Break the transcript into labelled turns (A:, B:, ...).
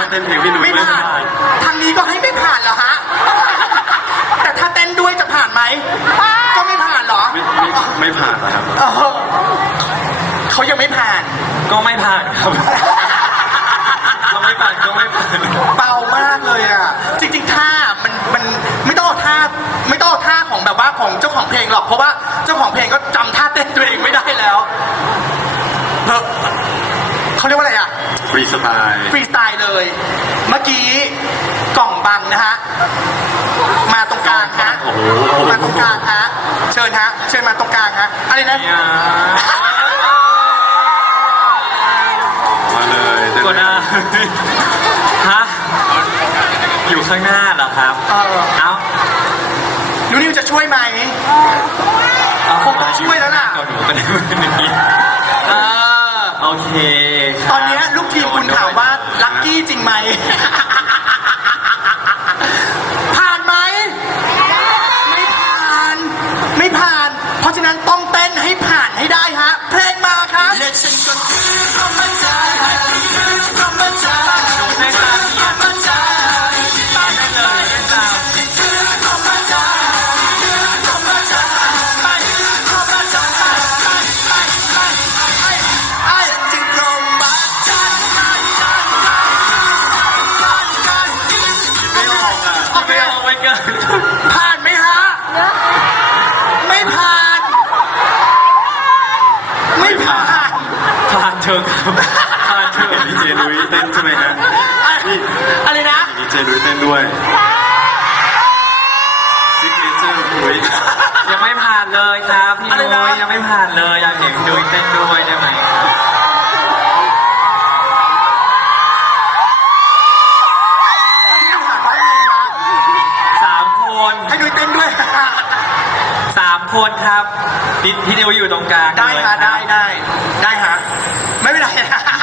A: เต้นเพลงพี่นุ้ย
B: ไม่ผ่านทางนี้ก็ให้ไม่ผ่านเหรอฮะแต่ถ้าเต้นด้วยจะผ่านไหมก็ไม่ผ่านเหรอ
A: ไม่ผ่านนะครับ
B: เขายังไม่ผ่าน
A: ก็ไม่ผ่านครับก็ไม่ผ่าน
B: เบามากเลยอ่ะจริงๆท่ามันไม่ต้องเอาท่าของแบบว่าของเจ้าของเพลงหรอกเพราะว่าเจ้าของเพลงก็จำท่าเต้นตัวเองไม่ได้แล้วเขาเรียกว่าอะไรอ่ะ
A: ฟรีสไต
B: ล์เลยเมื่อกี้กล่องบังนะฮะมาตรงกลางฮะมาตรงกลางฮะเชิญมาตรงกลางฮะอะไรนะ
A: มาเลย
C: ก็ได้ฮะอยู่ข้างหน้าเหรอครับเอ้า
B: นิวจะช่วยไหมคงต้องช่วยแล้วล่ะ
C: หนูก็ได้เป็นอย่างนี้โอเค
B: ตอนนี้ลูกทีมคุณถามว่าลัคกี้จริงไหมผ่านไหมไม่ผ่านเพราะฉะนั้นต้องเต้นให้ผ่านให้ได้ฮะเพลงมาครับและฉันก็ถือพรหมจรรย์พรหมจรรย์
C: พรหมจรรย์ตามได้เลยตาม
B: ผ่านไหมฮะไม่ผ่าน
C: ผ่านเชิงครับผ่านเชิง
A: ดีเจนุ้ยเต้นใช่ไหมฮะ
B: อะไรนะ
A: ดีเจนุ้ยเต้นด้วยซิกเนเจอร์นุ้ย
C: ยังไม่ผ่านเลยครับพี่นุ้ยยังไม่ผ่านเลยอยากเห็นนุ้ยเต้นด้วยได้ไหม
B: ให้นุ้ยเต้นด้วย
C: 3 คนครับพี่นิวอยู่ตรงกลาง
B: ได้ฮะได้ฮะไม่เป็นไร